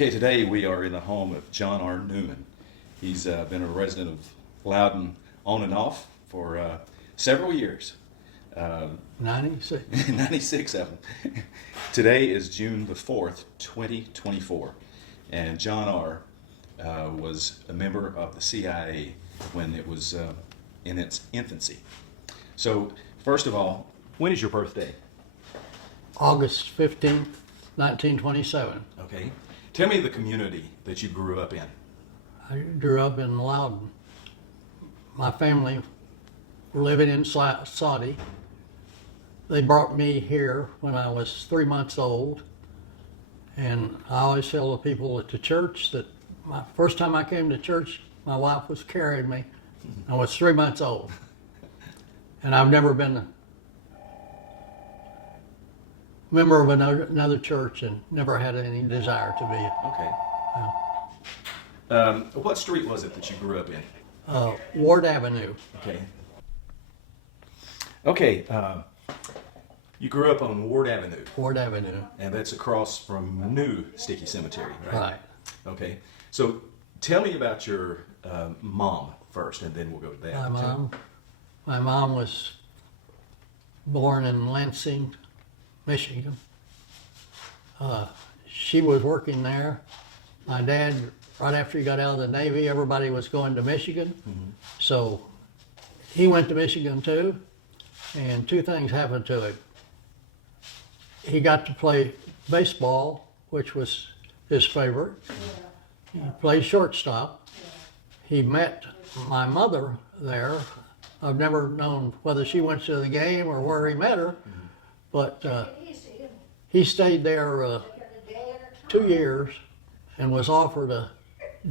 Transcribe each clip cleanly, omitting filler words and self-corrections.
Okay, today we are in the home of John R. Newman. He's been a resident of Loudon on and off for several years. 96. 96 of them. Today is June the 4th, 2024, and John R. Was a member of the CIA when it was in its infancy. So, first of all, when is your birthday? August 15th, 1927. Okay. Tell me the community that you grew up in. I grew up in Loudon. My family were living in Saudi. They brought me here when I was 3 months old. And I always tell the people at the church that my first time I came to church, my wife was carrying me. I was 3 months old. And I've never been a member of another church and never had any desire to be. Okay. What street was it that you grew up in? Ward Avenue. Okay. Okay. You grew up on Ward Avenue. Ward Avenue. And that's across from New Sticky Cemetery, right? Right. Okay. So tell me about your mom first, and then we'll go to that. My mom was born in Lansing, Michigan. She was working there. My dad, right after he got out of the Navy, everybody was going to Michigan. Mm-hmm. So he went to Michigan too, and two things happened to him. He got to play baseball, which was his favorite. He played shortstop. He met my mother there. I've never known whether she went to the game or where he met her, but he stayed there 2 years and was offered a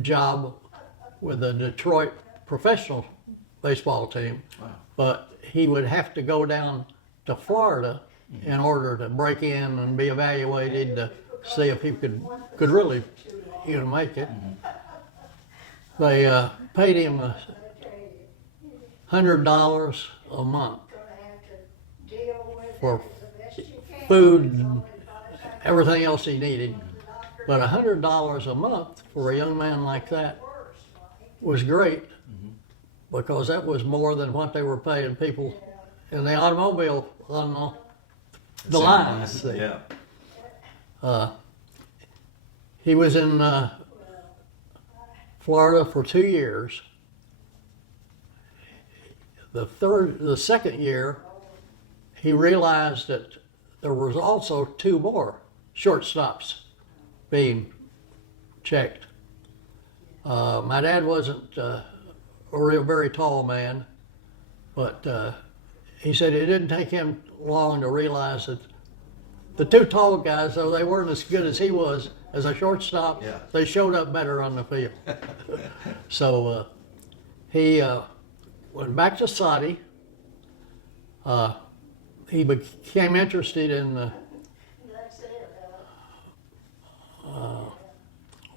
job with the Detroit professional baseball team. Wow. But he would have to go down to Florida in order to break in and be evaluated to see if he could really make it. They paid him $100 a month for food and everything else he needed. But $100 a month for a young man like that was great, because that was more than what they were paying people in the automobile on the lines. Yeah. He was in Florida for 2 years. The second year, he realized that there was also 2 more shortstops being checked. My dad wasn't a very tall man, but he said it didn't take him long to realize that the 2 tall guys, though they weren't as good as he was as a shortstop, they showed up better on the field. So he went back to Saudi. He became interested in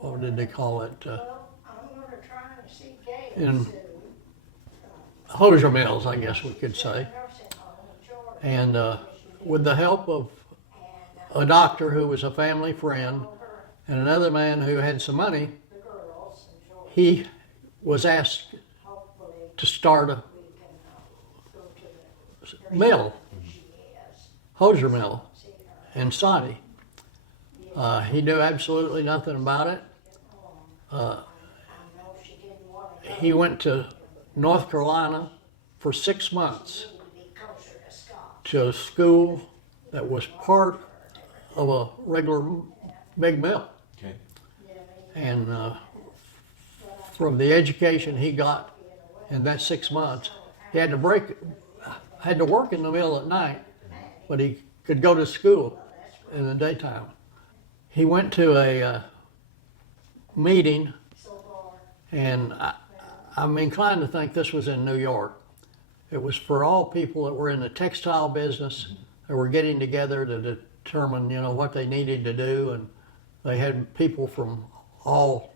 what did they call it? In hosier mills, I guess we could say. And with the help of a doctor who was a family friend and another man who had some money, he was asked to start a mill, hosier mill in Saudi. He knew absolutely nothing about it. He went to North Carolina for 6 months to a school that was part of a regular big mill. Okay. And from the education he got in that 6 months, he had to work in the mill at night, but he could go to school in the daytime. He went to a meeting, and I'm inclined to think this was in New York. It was for all people that were in the textile business that were getting together to determine, what they needed to do, and they had people from all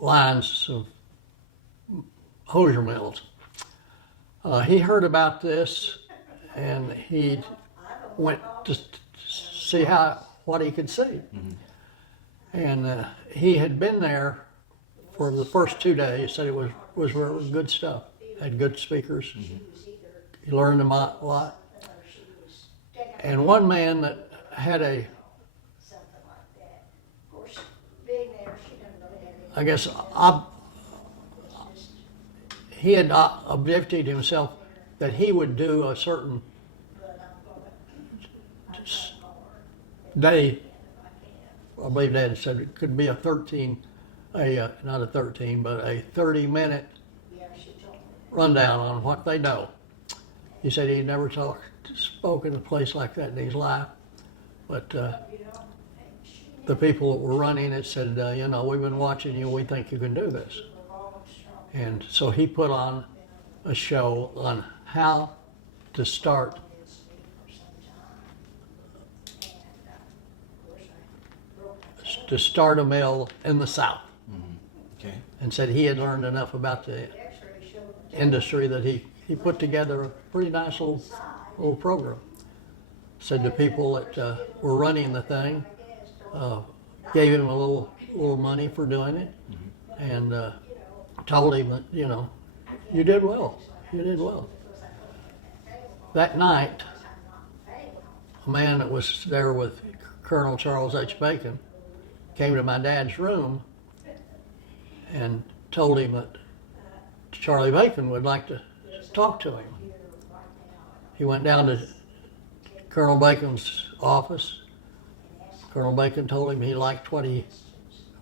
lines of hosier mills. He heard about this, and he went to see what he could see. And he had been there for the first 2 days, said it was really good stuff. Had good speakers. He learned a lot. And one man that had I guess, he had objected himself that he would do a certain day. I believe Dad said it could be not a 13, but a 30-minute rundown on what they know. He said he never spoke in a place like that in his life, but the people that were running it said, we've been watching you, we think you can do this. And so he put on a show on how to start a mill in the South. Okay. And said he had learned enough about the industry that he put together a pretty nice little program. Said the people that were running the thing gave him a little money for doing it, and told him that, you did well. You did well. That night, a man that was there with Colonel Charles H. Bacon came to my dad's room and told him that Charlie Bacon would like to talk to him. He went down to Colonel Bacon's office. Colonel Bacon told him he liked what he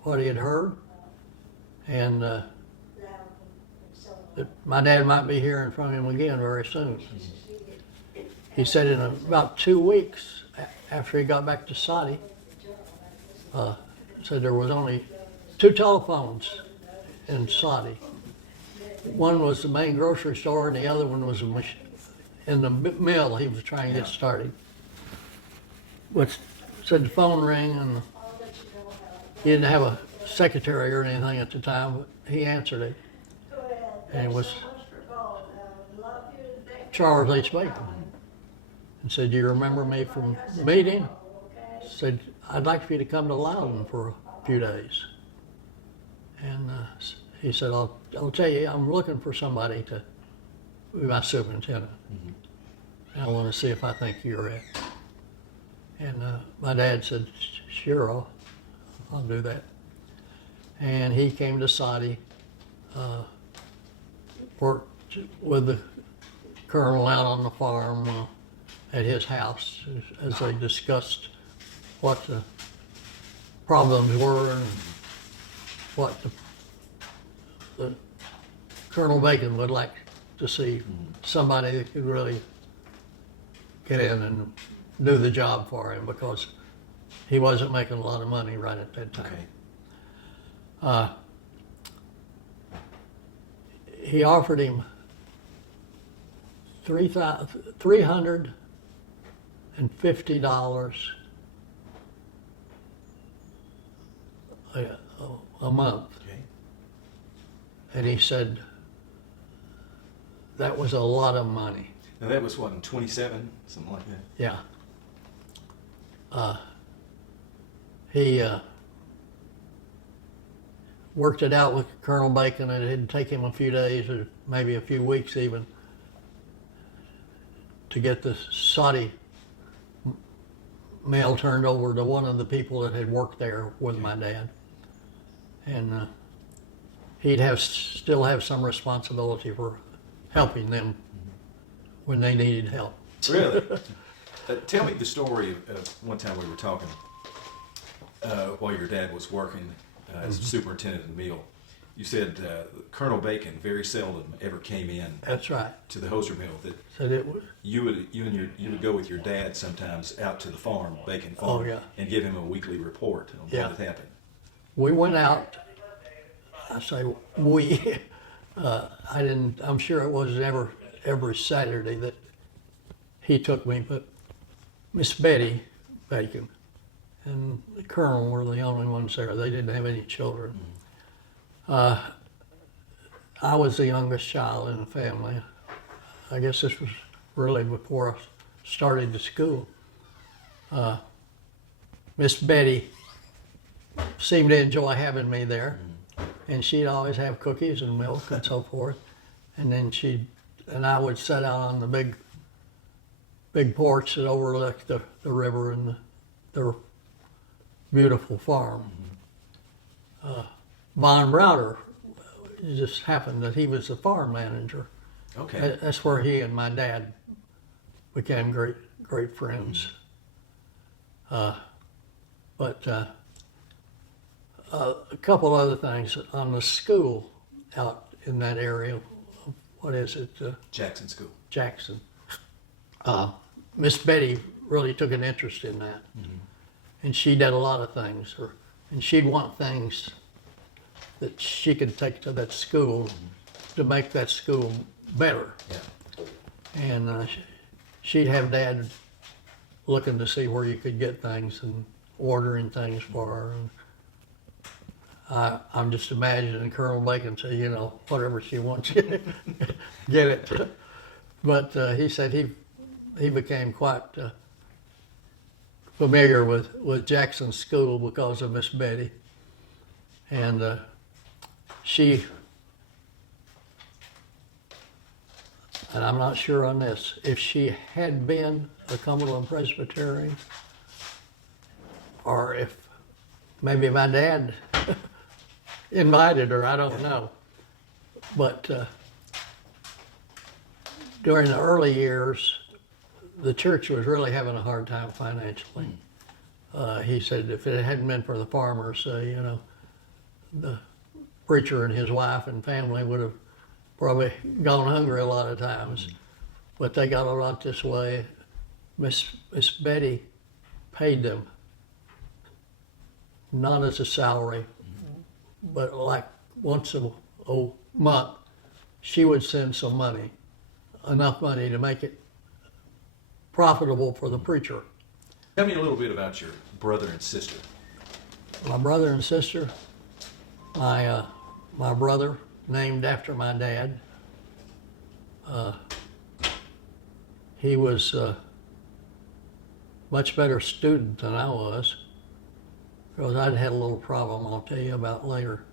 had heard, and that my dad might be hearing from him again very soon. He said in about 2 weeks after he got back to Saudi, said there was only 2 telephones in Saudi. One was the main grocery store, and the other one was in the mill he was trying to get started. Which said the phone rang, and he didn't have a secretary or anything at the time, but he answered it. And it was Charles H. Bacon. And said, "Do you remember me from the meeting?" Said, "I'd like for you to come to Loudon for a few days." And he said, I'll tell you, I'm looking for somebody to be my superintendent. And I want to see if I think you're it. And my dad said, "Sure, I'll do that." And he came to Saudi, worked with the colonel out on the farm at his house as they discussed what the problems were and what the Colonel Bacon would like to see somebody that could really get in and do the job for him, because he wasn't making a lot of money right at that time. Okay. He offered him $350 a month. Okay. And he said that was a lot of money. Now that was what, in 27, something like that? Yeah. He worked it out with Colonel Bacon, and it didn't take him a few days or maybe a few weeks even to get the Saudi mail turned over to one of the people that had worked there with my dad. And he'd still have some responsibility for helping them when they needed help. Really? Tell me the story of one time we were talking while your dad was working as superintendent of the mill. You said Colonel Bacon very seldom ever came in. That's right. To the hosier mill. That Said it was. you would go with your dad sometimes out to the farm, Bacon Farm, Oh, yeah. and give him a weekly report on Yeah. what had happened. We went out. I say we. I didn't. I'm sure it was every Saturday that he took me, but Miss Betty Bacon and the Colonel were the only ones there. They didn't have any children. I was the youngest child in the family. I guess this was really before I started the school. Miss Betty seemed to enjoy having me there. And she'd always have cookies and milk and so forth. And then I would sit out on the big porch that overlooked the river and the beautiful farm. Von Browder, it just happened that he was the farm manager. Okay. That's where he and my dad became great friends. But a couple other things on the school out in that area. What is it? Jackson School. Jackson. Miss Betty really took an interest in that, and she did a lot of things, and she'd want things that she could take to that school to make that school better. Yeah. And she'd have Dad looking to see where you could get things and ordering things for her. And I'm just imagining Colonel Bacon say, you know, whatever she wants, get it. But he said he became quite familiar with Jackson School because of Miss Betty. And and I'm not sure on this, if she had been a Cumberland Presbyterian, or if maybe my dad invited her, I don't know. But during the early years, the church was really having a hard time financially. He said if it hadn't been for the farmers, you know, the preacher and his wife and family would have probably gone hungry a lot of times. But they got a lot this way. Miss Betty paid them, not as a salary, but like once a month, she would send some money, enough money to make it profitable for the preacher. Tell me a little bit about your brother and sister. My brother and sister, my brother, named after my dad, he was a much better student than I was, because I'd had a little problem I'll tell you about later.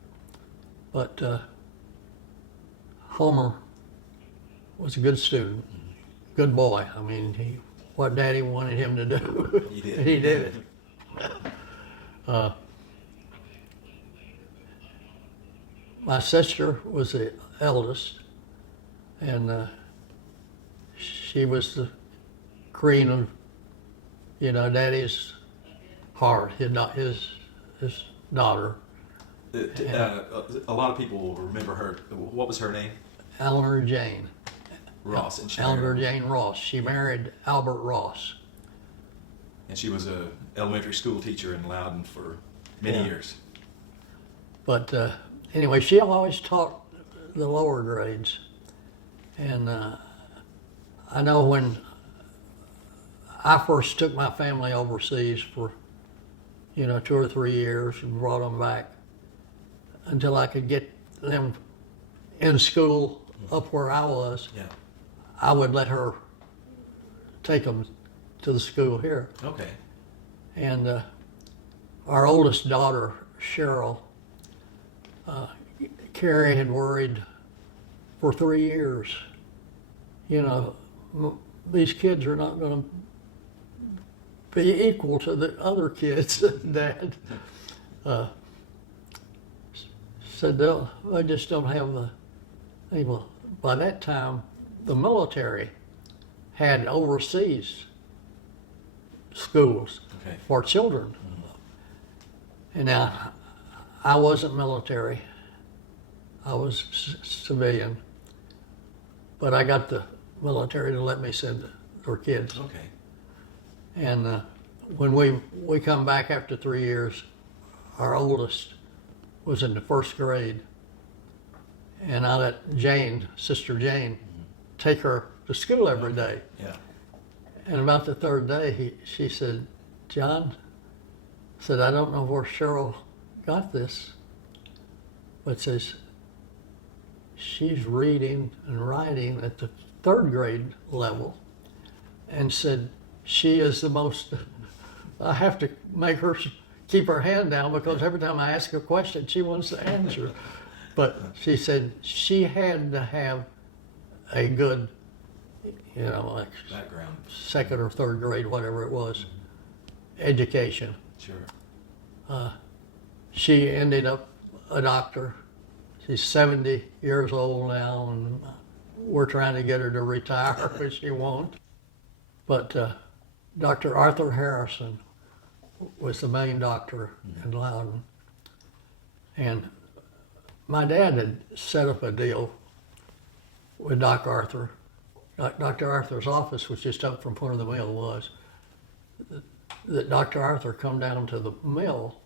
But Homer was a good student, good boy. I mean, what Daddy wanted him to do, He did. he did it. My sister was the eldest, and she was the queen of, you know, Daddy's heart, his daughter. A lot of people will remember her. What was her name? Eleanor Jane. Ross. And she Eleanor married- Jane Ross. She married Albert Ross. And she was a elementary school teacher in Loudon for many years. But anyway, she always taught the lower grades. And I know when I first took my family overseas for, you know, 2 or 3 years and brought them back until I could get them in school up where I was, Yeah. I would let her take them to the school here. Okay. And our oldest daughter, Cheryl, Carrie had worried for 3 years, you know, these kids are not going to be equal to the other kids, Dad. Said they just don't have the, well, by that time, the military had overseas schools for children. And now, I wasn't military. I was civilian. But I got the military to let me send their kids. Okay. And when we come back after 3 years, our oldest was in the 1st grade. And I let Jane, Sister Jane, take her to school every day. Yeah. And about the 3rd day, she said, John, said, I don't know where Cheryl got this, but says, she's reading and writing at the 3rd grade level, and said, she is the most, I have to make her keep her hand down because every time I ask a question, she wants to answer. But she said she had to have a good, like Background. second or third grade, whatever it was, education. Sure. She ended up a doctor. She's 70 years old now, and we're trying to get her to retire, but she won't. But Dr. Arthur Harrison was the main doctor in Loudon. And my dad had set up a deal with Doc Arthur. Dr. Arthur's office was just up from where the mill was. That Dr. Arthur come down to the mill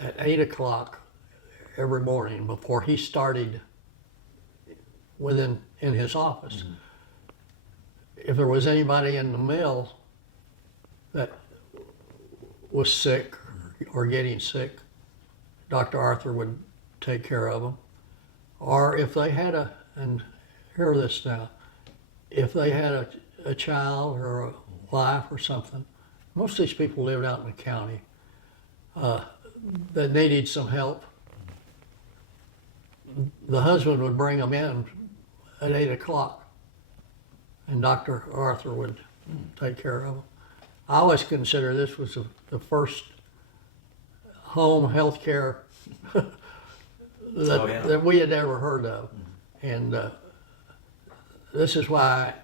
at 8 o'clock every morning before he started in his office. If there was anybody in the mill that was sick or getting sick, Dr. Arthur would take care of them. Or if they had and hear this now, if they had a child or a wife or something, most of these people lived out in the county, that needed some help, the husband would bring them in at 8 o'clock, and Dr. Arthur would take care of them. I always consider this was the first home health care that we had ever heard of. And this is why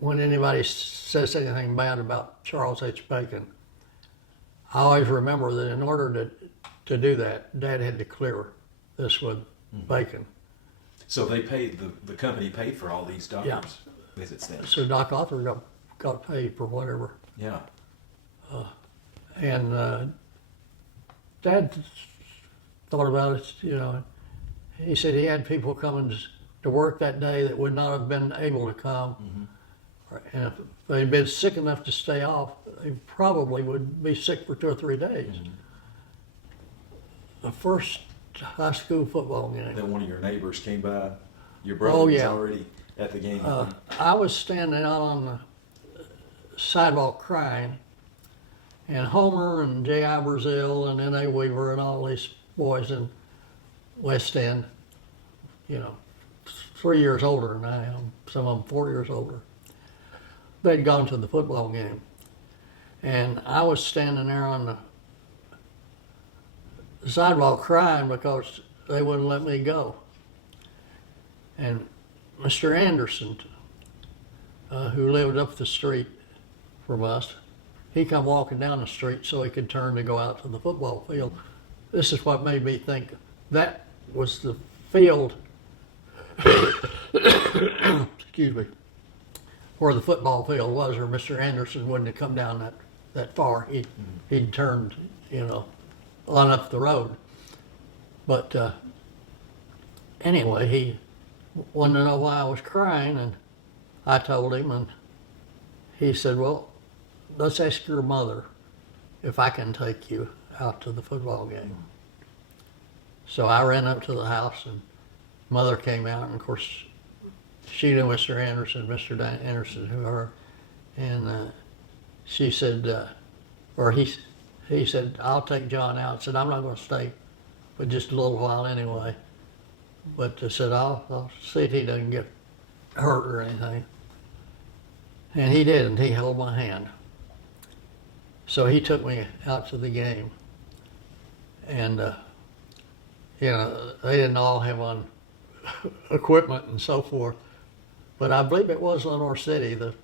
when anybody says anything bad about Charles H. Bacon, I always remember that in order to do that, Dad had to clear this with Bacon. So they paid, the company paid for all these doctors' visits then? So Doc Arthur got paid for whatever. Yeah. And Dad thought about it, he said he had people coming to work that day that would not have been able to come. And if they'd been sick enough to stay off, they probably would be sick for 2 or 3 days. The first high school football game. Then one of your neighbors came by, your brother Oh, was yeah. already at the game. I was standing out on the sidewalk crying, and Homer and J.I. Brazil and N.A. Weaver and all these boys in West End, 3 years older than I am, some of them 4 years older, they'd gone to the football game. And I was standing there on the sidewalk crying because they wouldn't let me go. And Mr. Anderson, who lived up the street from us, he come walking down the street so he could turn to go out to the football field. This is what made me think that was the field, excuse me, where the football field was, or Mr. Anderson wouldn't have come down that far. He'd turned, on up the road. But anyway, he wanted to know why I was crying, and I told him, and he said, well, let's ask your mother if I can take you out to the football game. So I ran up to the house, and Mother came out, and of course, she knew Mr. Anderson, Mr. Dan Anderson knew her, and she said, he said, I'll take John out. Said, I'm not going to stay but just a little while anyway. But I said, I'll see if he doesn't get hurt or anything. And he didn't. He held my hand. So he took me out to the game. And, they didn't all have on equipment and so forth. But I believe it was Lenore City that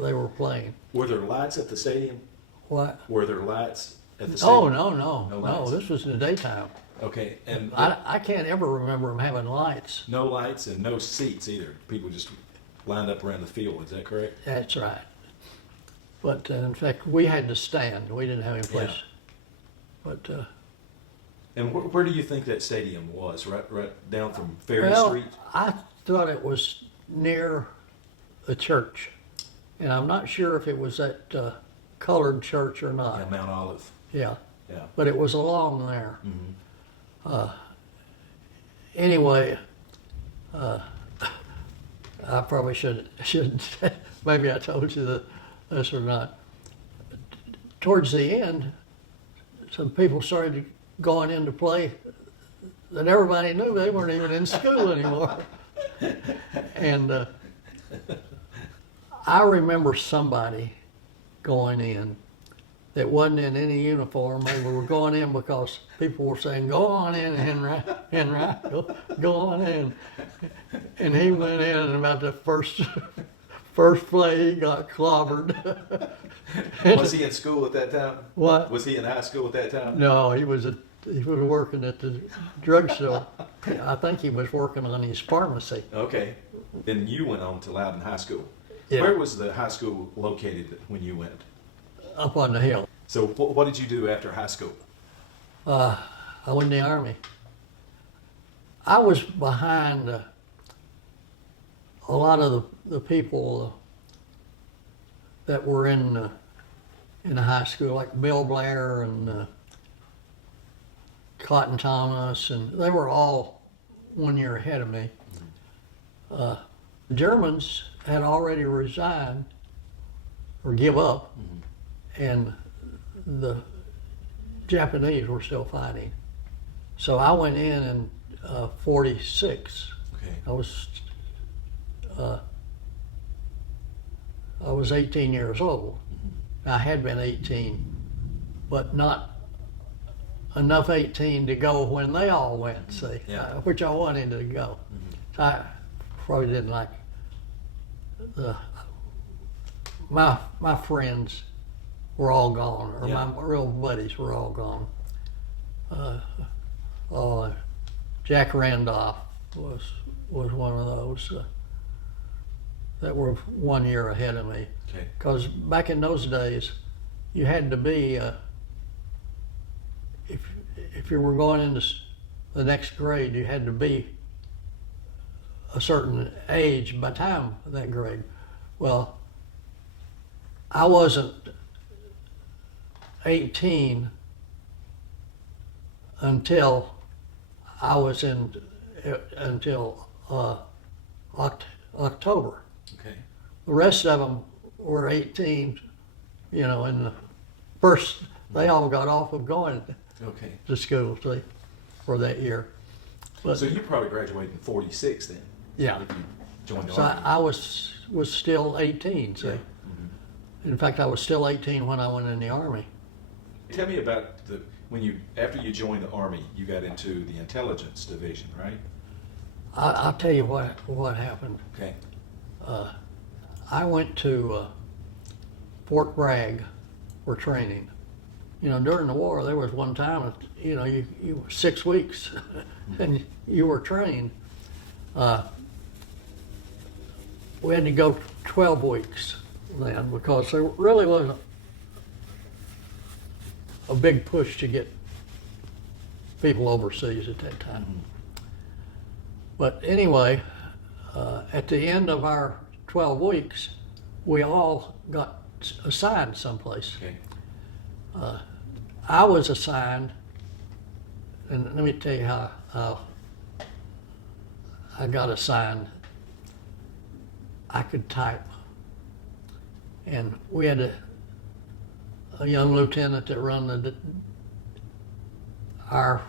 they were playing. Were there lights at the stadium? What? Were there lights at the Oh, stadium? no. lights? This was in the daytime. Okay, and I can't ever remember them having lights. no lights and no seats either. People just lined up around the field. Is that correct? That's right. But in fact, we had to stand. We didn't have any place. Yeah. But And where do you think that stadium was? Right down from Ferry well, Street? I thought it was near the church, and I'm not sure if it was that colored church or not. Yeah, Mount Olive. Yeah, Yeah. but it was along there. Mm-hmm. Anyway, I probably shouldn't. Maybe I told you this or not. towards the end, some people started going into play that everybody knew they weren't even in school anymore. And I remember somebody going in that wasn't in any uniform. They were going in because people were saying, "Go on in, Henry, Henry, go on in." And he went in, and about the first play, he got clobbered. Was he in school at that time? What? Was he in high school at that time? No, he was working at the drugstore. I think he was working on his pharmacy. Okay. Then you went on to Loudon High School. Yeah. Where was the high school located when you went? Up on the hill. So what did you do after high school? I went in the Army. I was behind a lot of the people that were in the high school, like Bill Blair and Cotton Thomas, and they were all 1 year ahead of me. The Germans had already resigned or give up, and the Japanese were still fighting. So I went in 46. Okay. I was 18 years old. I had been 18, but not enough 18 to go when they all went, see, Yeah. which I wanted to go. So I probably didn't like my friends were all gone, or Yeah. my real buddies were all gone. Jack Randolph was one of those that were 1 year ahead of me. Okay. Because back in those days, you had to be, if you were going into the next grade, you had to be a certain age by the time of that grade. Well, I wasn't 18 until I was until October. Okay. The rest of them were 18, and the first, they all got off of going Okay. to school, see, for that year. But So you probably graduated in 46 then? yeah, If you joined the so Army. I was still 18, see. Yeah. In fact, I was still 18 when I went in the Army. Tell me about after you joined the Army, you got into the intelligence division, right? I'll tell you what happened. Okay. I went to Fort Bragg for training. During the war, there was one time, you were 6 weeks and you were trained. We had to go 12 weeks then because there really wasn't a big push to get people overseas at that time. But anyway, at the end of our 12 weeks, we all got assigned someplace. Okay. I was assigned, and let me tell you how I got assigned. I could type. And we had a young lieutenant that run our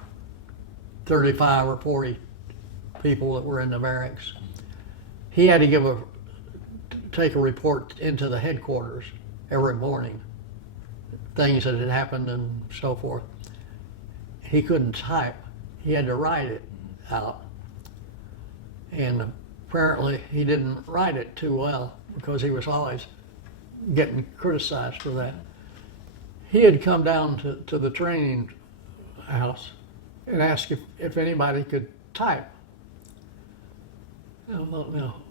35 or 40 people that were in the barracks. He had to take a report into the headquarters every morning, things that had happened and so forth. He couldn't type. He had to write it out. And apparently he didn't write it too well because he was always getting criticized for that. He had come down to the training house and asked if anybody could type. Now,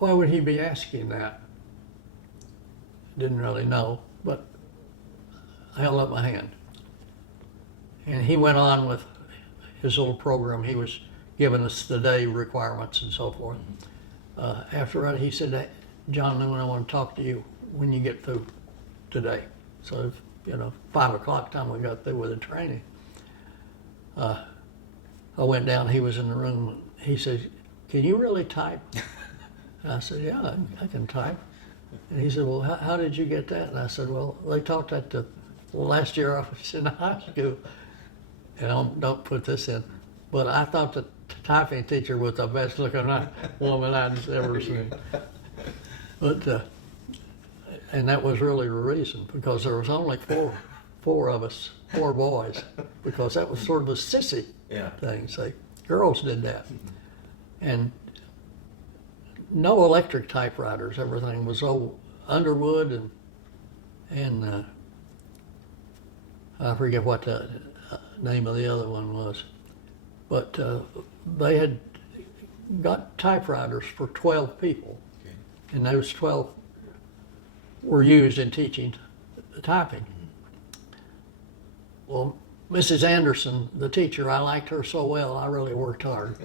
why would he be asking that? Didn't really know, but I held up my hand. And he went on with his little program. He was giving us the day requirements and so forth. After that, he said, "John Newman, I want to talk to you when you get through today." So, 5 o'clock time we got through with the training. I went down, he was in the room. He said, "Can you really type?" And I said, "Yeah, I can type." And he said, "Well, how did you get that?" And I said, "Well, they taught that to Well, last year I was in high school, and don't put this in, but I thought the typing teacher was the best looking woman I'd ever seen. But, and that was really the reason, because there was only four of us, four boys, because that was sort of a sissy Yeah. thing. Say, girls did that. And no electric typewriters, everything was old Underwood and I forget what the name of the other one was, but they had got typewriters for 12 people, Okay. and those 12 were used in teaching typing. Well, Mrs. Anderson, the teacher, I liked her so well, I really worked hard.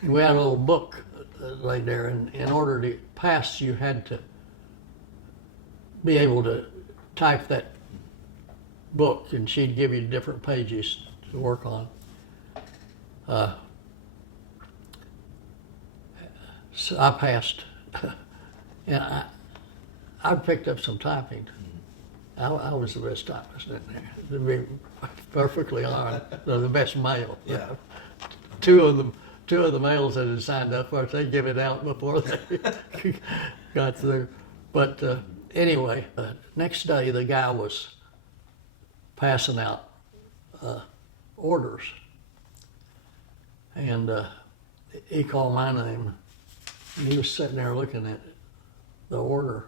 And we had a little book laid there, and in order to pass, you had to be able to type that book, and she'd give you different pages to work on. So I passed, and I picked up some typing. I was the best typist in there, to be perfectly honest. They're the best male. Yeah. Two of the males that had signed up for it, they give it out before they got through. But anyway, next day the guy was passing out orders, and he called my name, and he was sitting there looking at the order,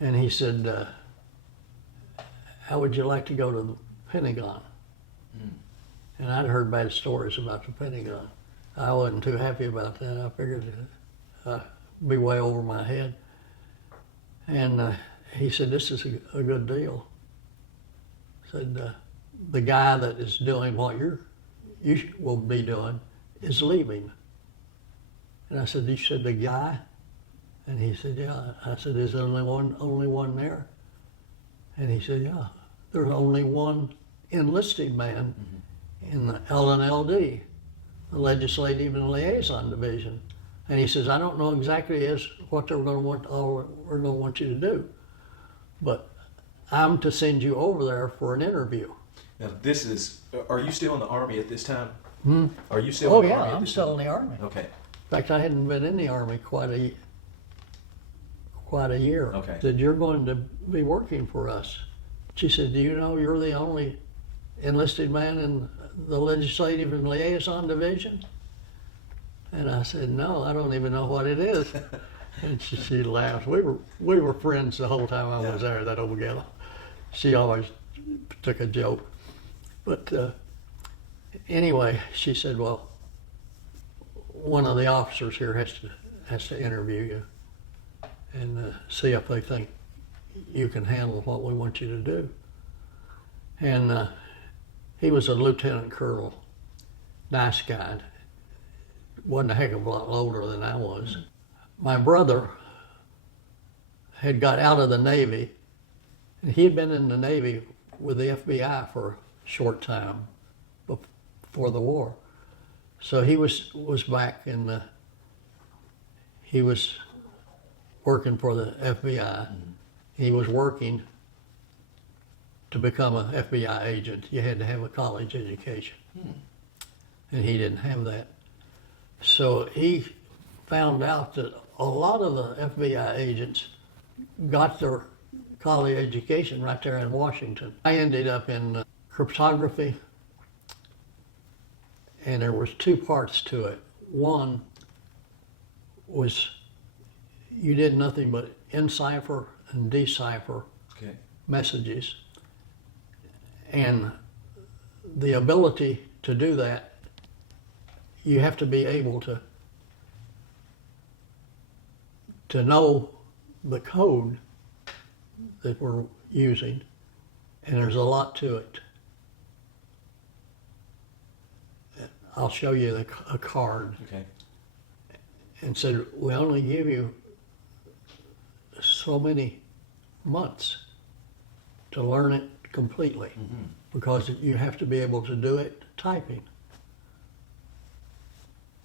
and he said, how would you like to go to the Pentagon? And I'd heard bad stories about the Pentagon. I wasn't too happy about that. I figured it'd be way over my head. And he said, this is a good deal. Said, the guy that is doing what you will be doing is leaving. And I said, you said the guy? And he said, yeah. I said, is there only one there? And he said, yeah, there's only one enlisted man in the LNLD, the Legislative and Liaison Division. And he says, I don't know exactly what we're going to want you to do, but I'm to send you over there for an interview. Now, are you still in the Army at this time? Are you still Oh in the yeah, Army at I'm this still time? in the Army. Okay. In fact, I hadn't been in the Army quite a year. Okay. Said, you're going to be working for us. She said, do you know you're the only enlisted man in the Legislative and Liaison Division? And I said, no, I don't even know what it is. And she laughed. We were friends the whole time I was there, that old gal. She always took a joke. But anyway, she said, well, one of the officers here has to interview you and see if they think you can handle what we want you to do. And he was a lieutenant colonel, nice guy. Wasn't a heck of a lot older than I was. My brother had got out of the Navy, and he had been in the Navy with the FBI for a short time before the war. So he was back he was working for the FBI. He was working to become an FBI agent. You had to have a college education. And he didn't have that. So he found out that a lot of the FBI agents got their college education right there in Washington. I ended up in cryptography, and there was two parts to it. One was you did nothing but encipher and decipher messages, and the ability to do that, you have to be able to know the code that we're using, and there's a lot to it. I'll show you a card. Okay. And said, we only give you so many months to learn it completely, because you have to be able to do it typing.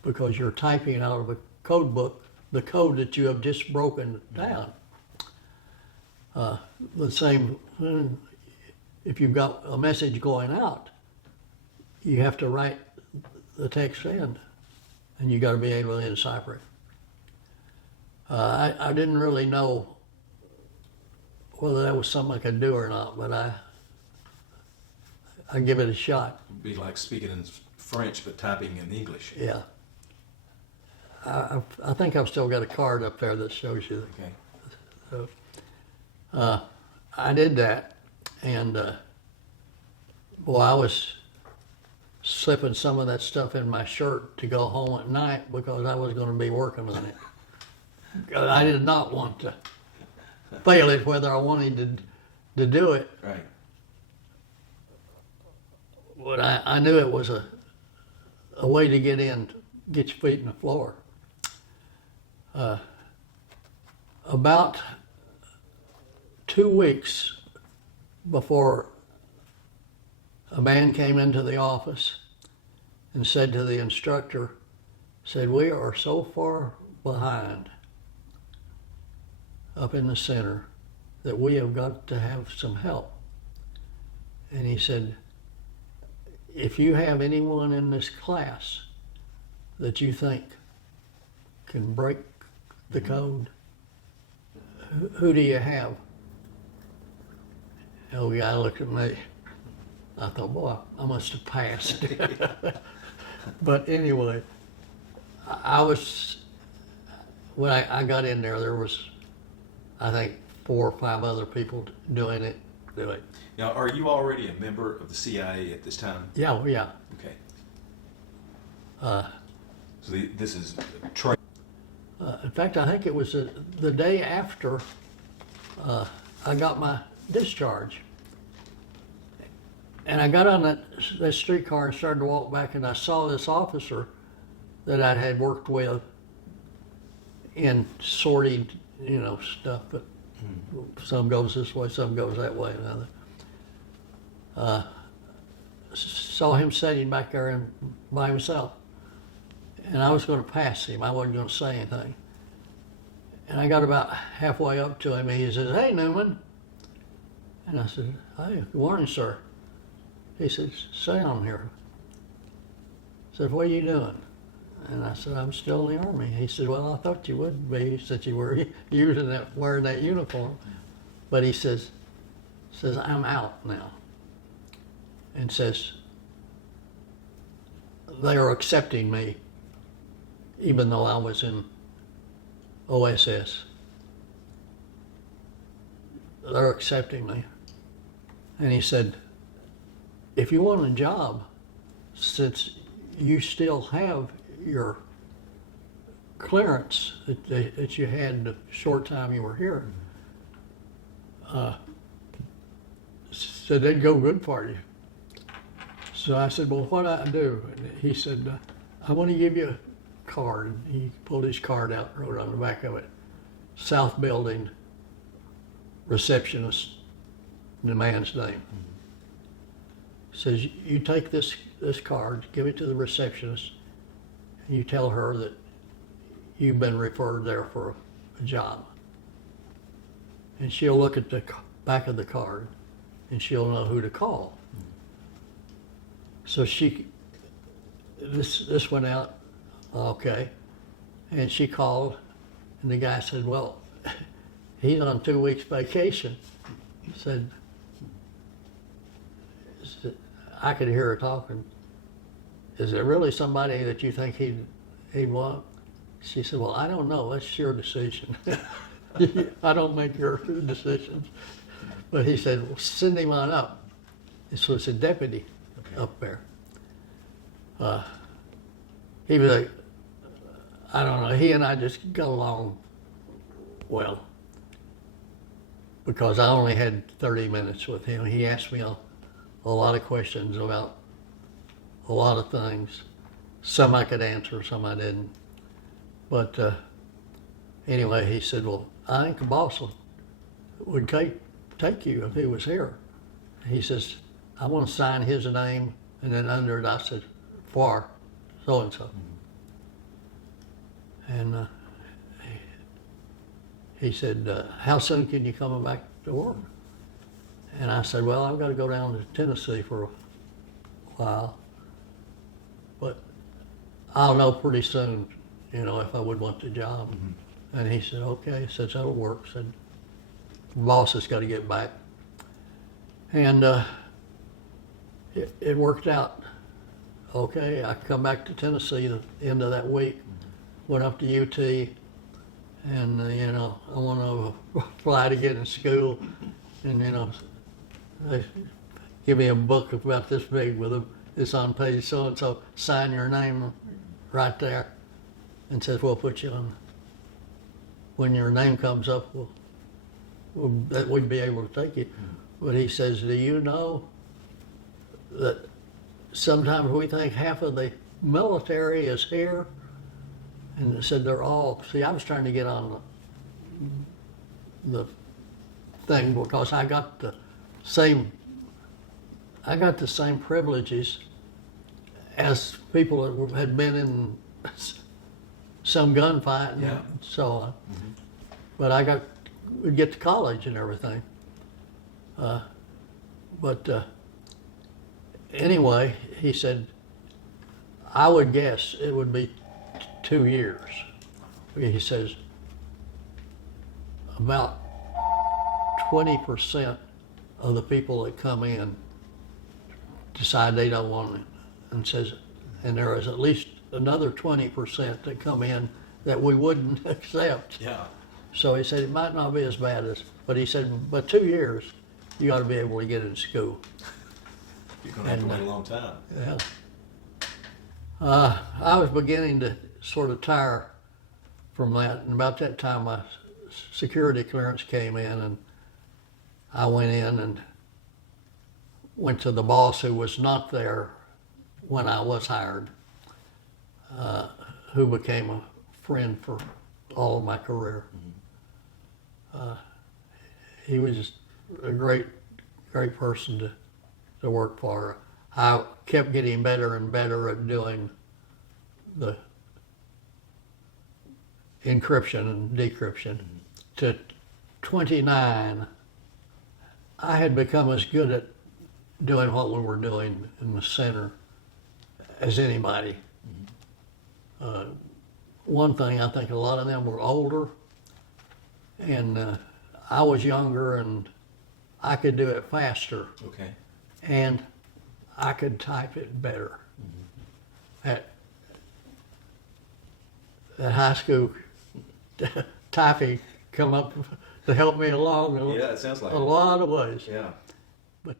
Because you're typing out of a code book the code that you have just broken down. The same, if you've got a message going out, you have to write the text in, and you got to be able to decipher it. I didn't really know whether that was something I could do or not, but I give it a shot. It'd be like speaking in French but typing in English. Yeah. I think I've still got a card up there that shows you. Okay. So, I did that, and boy, I was slipping some of that stuff in my shirt to go home at night because I was going to be working on it. I did not want to fail it whether I wanted to do it, Right. but I knew it was a way to get in, get your feet in the floor. About 2 weeks before a man came into the office and said to the instructor, said, "We are so far behind up in the center that we have got to have some help." And he said, "If you have anyone in this class that you think can break the code, who do you have?" Oh, the guy looked at me. I thought, boy, I must have passed. But anyway, I was, when I got in there was, I think, 4 or 5 other people doing it. Now, are you already a member of the CIA at this time? Yeah, well, yeah. Okay. Uh, So this is training. In fact, I think it was the day after I got my discharge. And I got on that streetcar and started to walk back, and I saw this officer that I had worked with in sorting, stuff, but some goes this way, some goes that way, another. Saw him sitting back there by himself. And I was going to pass him. I wasn't going to say anything. And I got about halfway up to him, and he says, "Hey, Newman." And I said, "Hey, good morning, sir." He said, "Sit down here." I said, "What are you doing?" And I said, "I'm still in the Army." He said, "Well, I thought you would be since you were wearing that uniform." But he says, "I'm out now." And says, "They are accepting me even though I was in OSS. They're accepting me." And he said, "If you want a job, since you still have your clearance that you had the short time you were here," said they'd go good for you. So I said, "Well, what do I do?" And he said, "I want to give you a card." And he pulled his card out and wrote on the back of it, "South Building, receptionist," the man's name. Says, "You take this card, give it to the receptionist, and you tell her that you've been referred there for a job. And she'll look at the back of the card, and she'll know who to call." So this went out, okay, and she called, and the guy said, "Well, he's on 2 weeks vacation." He said, I could hear her talking. "Is there really somebody that you think he'd want?" She said, "Well, I don't know. That's your decision. I don't make your decisions." But he said, "Well, send him on up." So it's a deputy up there. He was I don't know, he and I just got along well because I only had 30 minutes with him. He asked me a lot of questions about a lot of things. Some I could answer, some I didn't. But anyway, he said, "Well, I think the boss would take you if he was here." He says, "I want to sign his name," and then under it I said, "For so-and-so." And he said, "How soon can you come back to work?" And I said, well, I've got to go down to Tennessee for a while, but I'll know pretty soon, you know, if I would want the job. And he said, okay. He said, that'll work. Said, the boss has got to get back. And it worked out. Okay, I come back to Tennessee the end of that week, went up to UT, and you know, I want to fly to get in school, and you know, they give me a book about this big with it's on page so and so, sign your name right there, and says we'll put you on. When your name comes up, we'd be able to take you. But he says, do you know that sometimes we think half of the military is here? And it said they're all, see, I was trying to get on the thing because I got the same privileges as people that had been in some gunfight and so on. But we'd get to college and everything. Anyway, he said, I would guess it would be 2 years. He says, about 20% of the people that come in decide they don't want it, and says, and there is at least another 20% that come in that we wouldn't accept. Yeah. So he said it might not be as bad as, but he said, but 2 years, you ought to be able to get in school. You're going to have to wait a long time. Yeah. I was beginning to sort of tire from that, and about that time my security clearance came in, and I went in and went to the boss who was not there when I was hired, who became a friend for all of my career. He was just a great person to work for. I kept getting better and better at doing the encryption and decryption. To 29, I had become as good at doing what we were doing in the center as anybody. One thing, I think a lot of them were older, and I was younger, and I could do it faster, Okay. and I could type it better. At high school, typing come up to help me along Yeah, it sounds like a it. lot of ways. Yeah. But